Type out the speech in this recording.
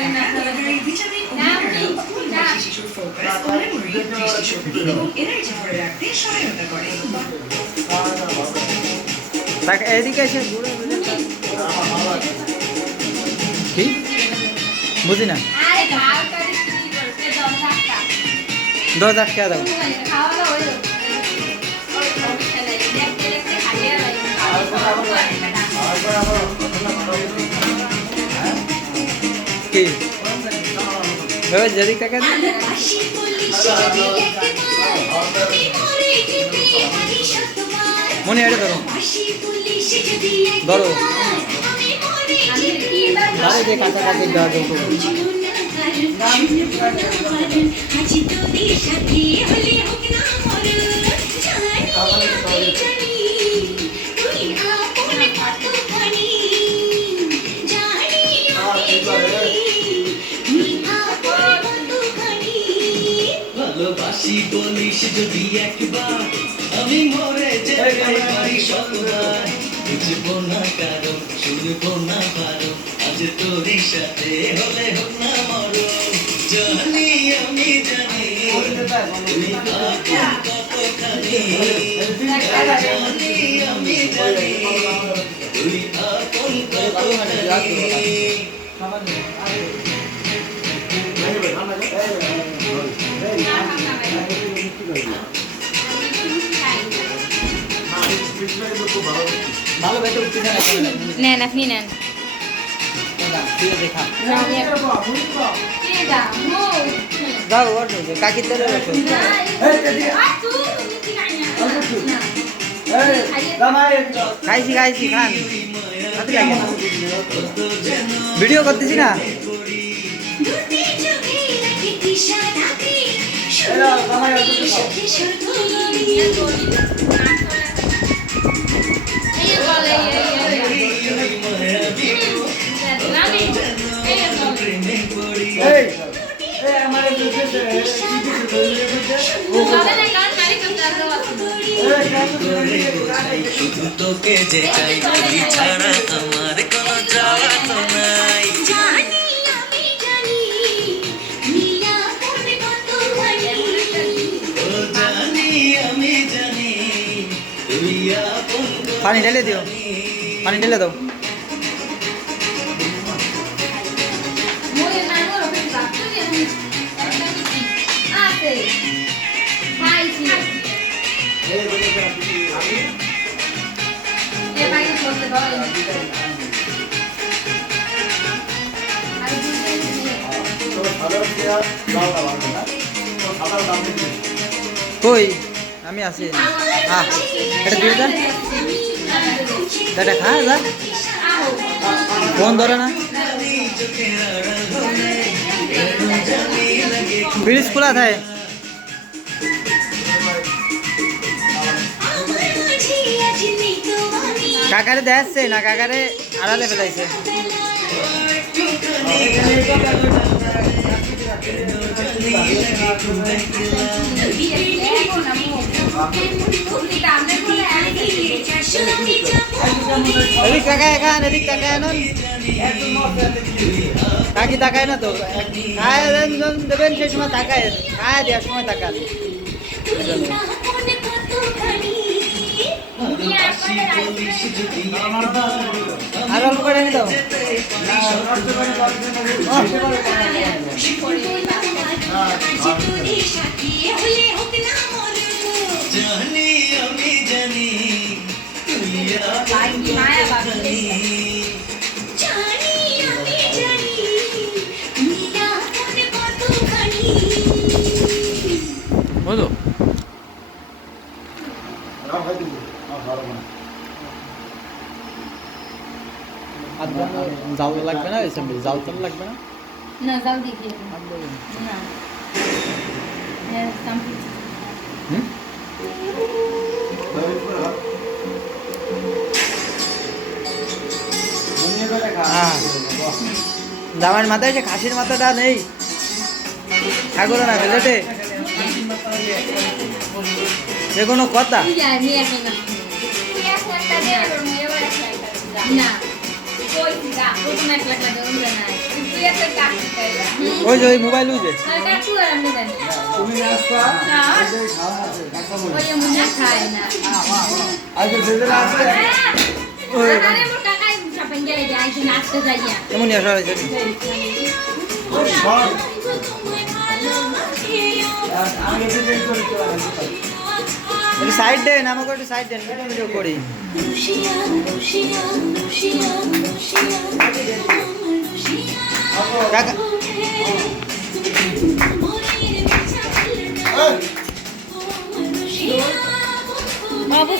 Delivery vitamin ও mineral শিশুর focus ও মেমোরি দৃষ্টিশক্তি এবং এনার্জি ধরে রাখতে সহায়তা করে তাকে এদিকে এসে ঘুরে ঘুরে কি? বুঝি না। আরে ভাগ করে কি করতে দম থাকতা দশ আটকা দাও কি বাবা যেদিক মনে এটা ধরো। ধরো। কাছাকাছি ভালোবাসি বলিস যদি একবার আমি মরে যেতে পারি বুঝব না কারণ শুনব না পারো। আজ তোরই সাথে হলে হোক না মরো। জানি আমি জানি আপন কতখানি। জানি আমি জানি আপন কতখানি। নেন আপনি নেন। কাকি তেলে রাখো খাইছি খাইছি খান। ভিডিও করতেছি না? শুধু তোকে যে চাই ছাড়া আমার কোনো যাওয়া পানি ঢেলে দিও। পানি ঢেলে দাও। কই? আমি আছি হ্যাঁ এটা দিয়ে দেন। এটা খা যা ফোন ধরে না। ব্রিজ খোলা থাকে। কাকারে দেখাচ্ছে না, কাকারে আড়ালে ফেলাইছে। এদিক তাকায় খান এদিক তাকায় নন কাকি তাকায় না তো। খায় দেন যখন দেবেন, সেই সময় তাকায়। খায় দেওয়ার সময় তাকান। আর অল্প করে নি দাও জানি বলো। জাল লাগবে না সামনে জাল তাল লাগবে না? না যাও দেখি। না। হুম? জামাইয়ের মাথায় সে খাসির মাথাটা নেই। ঠাকুর না বেলেটে যে কোনো কথা। ওই যে ওই মোবাইল তুমি ওই আজ এমনই আসা হয়েছে? একটু সাইড দেন আমাকে একটু সাইড দেন ভিডিও ভিডিও করি। কাকা